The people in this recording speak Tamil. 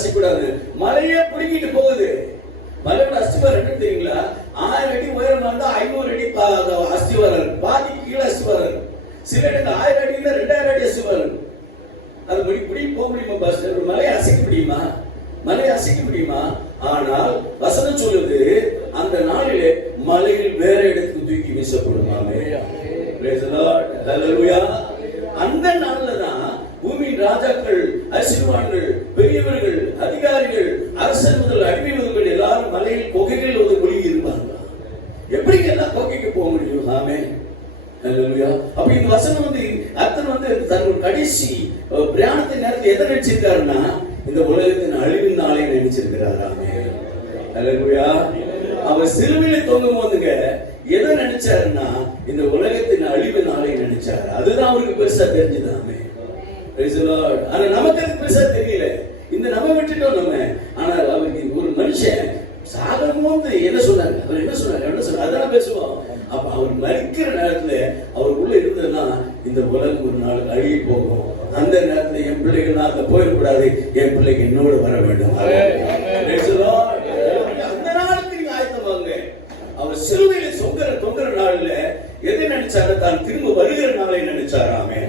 அசைக்கூடாது. மலையே பிடிக்கிட்டு போகுது. மலையோட அஸ்திவாரம் என்ன தெரியுங்களா? 1000 அடி உயரமா இருந்தா 500 அடி அஸ்திவாரம், பாதி கீழே அஸ்திவாரம். சில இடத்துல 1000 அடி 2000 அடி அஸ்திவாரம். அது பிடி போக முடியுமா பாஸ்டர்? ஒரு மலையை அசைக்க முடியுமா? மலையை அசைக்க முடியுமா? ஆனால் வசனம் சொல்லுது, அந்த நாளிலே மலையில் வேற இடத்துக்கு தூக்கி வீசப்படுமாமே. Praise the Lord. Hallelujah. அந்த நாள்ல தான் பூமியின் ராஜாக்கள், ஐஸ்வர்யவான்கள், பெரியவர்கள், அதிகாரிகள், அரசர் முதல் அடிமை முதல் எல்லாரும் மலையில் குகைகளில் ஒரு ஒளி இருப்பாங்க. எப்படி எல்லாம் குகைக்கு போக முடியும்? ஆமென். ஹalleluya. அப்ப இந்த வசனம் வந்து அர்த்தம் வந்து தன்னோட கடைசி பிரயாணத்தை நேரத்தில் எதை நினைச்சிருக்காருன்னா, இந்த உலகத்தின் அழிவின் நாளை நினைச்சிருக்கிறார். ஆமென். ஹalleluya. அவர் சிலுவையில் தொங்கும் போதுங்க எதை நினைச்சாருன்னா, இந்த உலகத்தின் அழிவு நாளை நினைச்சாரு. அதுதான் அவருக்கு பெருசா தெரிஞ்சது. ஆமென். Praise the Lord. ஆனா நமக்கு அது பெருசா தெரியல. இந்த நம்ம விட்டுட்டோம் நம்ம. ஆனா அவருக்கு ஒரு மனுஷன் சாகும்போது என்ன சொன்னாங்க? அவர் என்ன சொன்னாங்க? அதான் பேசுவோம். அப்ப அவர் மரிக்கிற நேரத்துல அவருக்குள்ள இருந்ததுன்னா, இந்த உலகம் ஒரு நாள் அழிய போகும். அந்த நேரத்துல என் பிள்ளைகள் நான் போயிடக்கூடாது, என் பிள்ளைக்கு என்னோட வர வேண்டும். அந்த நாளுக்கு நீங்க ஆயத்தமாங்க. அவர் சிலுவையில தொங்குற நாள்ல எதை நினைச்சாரு? தான் திரும்ப வருகிற நாளை நினைச்சாராமே.